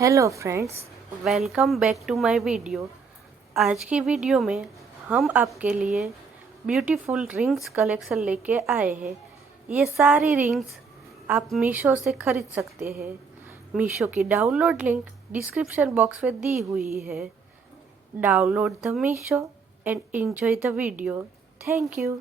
Hello friends, welcome back to my video. आज की video में हम आपके लिए ब्यूटीफुल रिंग्स कलेक्शन लेके आए हैं। ये सारी रिंग्स आप मीशो से खरीद सकते हैं। मीशो की डाउनलोड लिंक डिस्क्रिप्शन बॉक्स में दी हुई है। Download the Meesho end enjoy the video. Thank you.